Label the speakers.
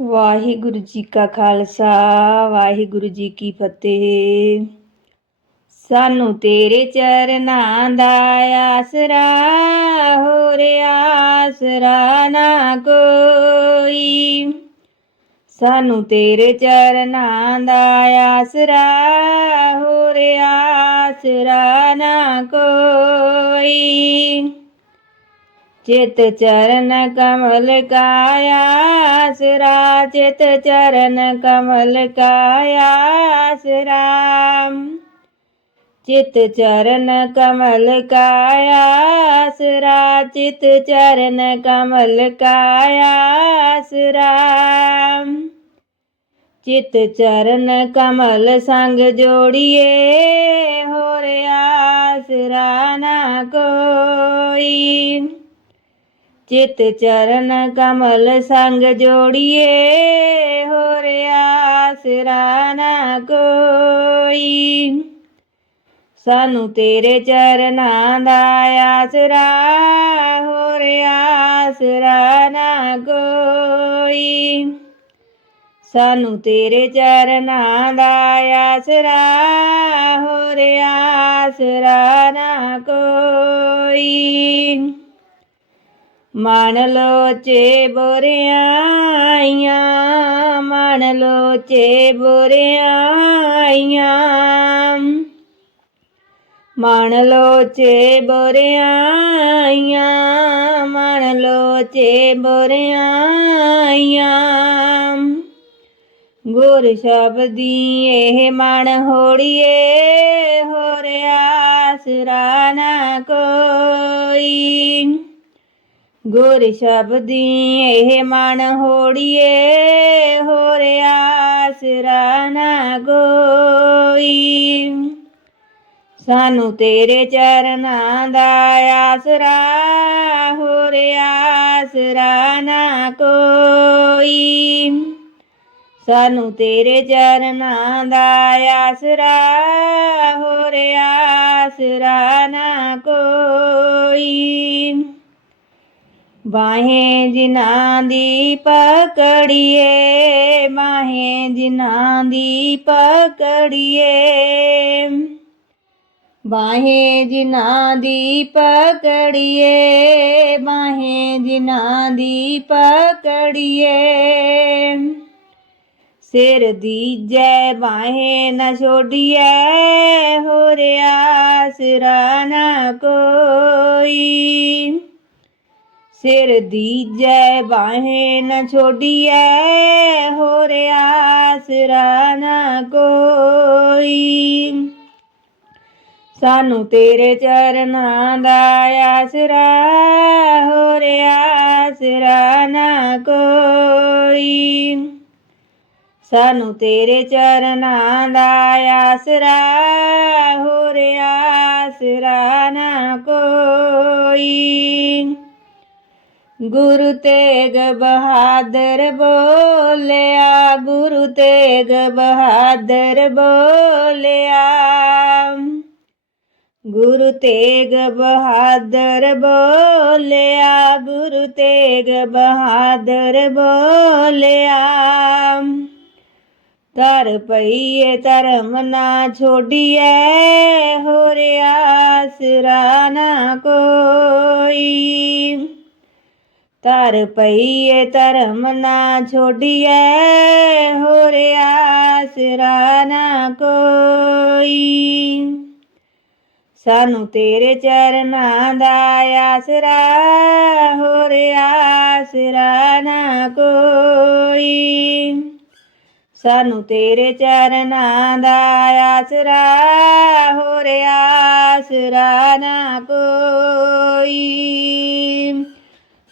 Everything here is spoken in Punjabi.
Speaker 1: ਵਾਹਿਗੁਰੂ ਜੀ ਕਾ ਖਾਲਸਾ, ਵਾਹਿਗੁਰੂ ਜੀ ਕੀ ਫਤਿਹ। ਸਾਨੂੰ ਤੇਰੇ ਚਰਨਾਂ ਦਾ ਆਸਰਾ, ਹੋਰ ਆਸਰਾ ਨਾ ਕੋਈ। ਸਾਨੂੰ ਤੇਰੇ ਚਰਨਾਂ ਦਾ ਆਸਰਾ, ਹੋਰ ਆਸਰਾ ਨਾ ਕੋਈ। ਚਿਤ ਚਰਨ ਕਮਲ ਕਾਇਆ ਆਸਰਾ ਚਿਤ ਚਰਨ ਕਮਲ ਕਾਇਆ ਆਸਰਾ ਚਿਤ ਚਰਨ ਕਮਲ ਕਾਇਆ ਆਸਰਾ ਚਿਤ ਚਰਨ ਕਮਲ ਕਾਇਆ ਆਸਰਾ ਚਿਤ ਚਰਨ ਕਮਲ ਸੰਗ ਜੋੜੀਏ ਚਿਤ ਚਰਨ ਕਮਲ ਸੰਗ ਜੋੜੀਏ, ਹੋਰ ਆਸਰਾ ਨਾ ਕੋਈ। ਸਾਨੂੰ ਤੇਰੇ ਚਰਨਾਂ ਦਾ ਆਸਰਾ ਹੋਰ ਆਸਰਾ ਨਾ ਕੋਈ। ਸਾਨੂੰ ਤੇਰੇ ਚਰਨਾਂ ਦਾ ਆਸਰਾ ਹੋਰ ਆਸਰਾ ਨਾ ਕੋਈ। ਮਨ ਲੋਚੇ ਬੁਰਿਆਈਆਂ, ਮਨ ਲੋਚੇ ਬੁਰਿਆਈਆਂ। ਮਨ ਲੋਚੇ ਬੁਰਿਆਈਆਂ, ਮਨ ਲੋਚੇ ਬੁਰਿਆਈਆਂ। ਗੁਰ ਸ਼ਬਦੀ ਇਹ ਮਨ ਹੋੜੀਏ, ਹੋਰ ਆਸਰਾ ਨਾ ਕੋਈ। ਗੁਰ ਸ਼ਬਦੀ ਇਹ ਮਨ ਹੋੜੀਏ, ਹੋਰ ਆਸਰਾ ਨਾ ਕੋਈ ਸਾਨੂੰ ਤੇਰੇ ਚਰਨਾਂ ਦਾ ਆਸਰਾ, ਹੋਰ ਆਸਰਾ ਨਾ ਕੋਈ। ਸਾਨੂੰ ਤੇਰੇ ਚਰਨਾਂ ਦਾ ਆਸਰਾ, ਹੋਰ ਆਸਰਾ ਨਾ ਕੋਈ। ਬਾਹੇ ਜਿਨ੍ਹਾਂ ਦੀ ਪਕੜੀਏ ਬਾਹੇ ਜਿਨ੍ਹਾਂ ਦੀ ਪਕੜੀਏ। ਬਾਹੇ ਜਿਨ੍ਹਾਂ ਦੀ ਪਕੜੀਏ ਬਾਹੇ ਜਿਨ੍ਹਾਂ ਦੀ ਪਕੜੀਏ। ਸਿਰ ਦੀਜੈ ਬਾਹੇ ਨ ਹੋ ਹੋਰ ਸਿਰਾ ਨਾ ਕੋਈ। ਸਿਰ ਦੀਜੈ ਬਾਹੇ ਨ ਛੋਡੀਐ, ਹੋਰ ਆਸਰਾ ਨਾ ਕੋਈ। ਸਾਨੂੰ ਤੇਰੇ ਚਰਨਾਂ ਦਾ ਆਸਰਾ ਹੋਰ ਆਸਰਾ ਨਾ ਕੋਈ। ਸਾਨੂੰ ਤੇਰੇ ਚਰਨਾਂ ਦਾ ਆਸਰਾ ਹੋ ਹੋਰ ਆਸਰਾ ਨਾ ਕੋਈ। ਗੁਰੂ ਤੇਗ ਬਹਾਦਰ ਬੋਲਿਆ, ਗੁਰੂ ਤੇਗ ਬਹਾਦਰ ਬੋਲਿਆ। ਗੁਰੂ ਤੇਗ ਬਹਾਦਰ ਬੋਲਿਆ, ਗੁਰੂ ਤੇਗ ਬਹਾਦਰ ਬੋਲਿਆ। ਤਰ ਪਈਏ, ਧਰਮ ਨਾ ਛੋਡੀਐ, ਹੋਰ ਆਸਰਾ ਨਾ ਕੋਈ। ਧਰ ਪਈਏ ਧਰਮ ਨਾ ਛੋਡੀਐ, ਹੋਰ ਆਸਰਾ ਨਾ ਕੋਈ। ਸਾਨੂੰ ਤੇਰੇ ਚਰਨਾਂ ਦਾ ਆਸਰਾ ਹੋਰ ਆਸਰਾ ਨਾ ਕੋਈ। ਸਾਨੂੰ ਤੇਰੇ ਚਰਨਾਂ ਦਾ ਆਸਰਾ ਹੋਰ ਆਸਰਾ ਨਾ ਕੋਈ।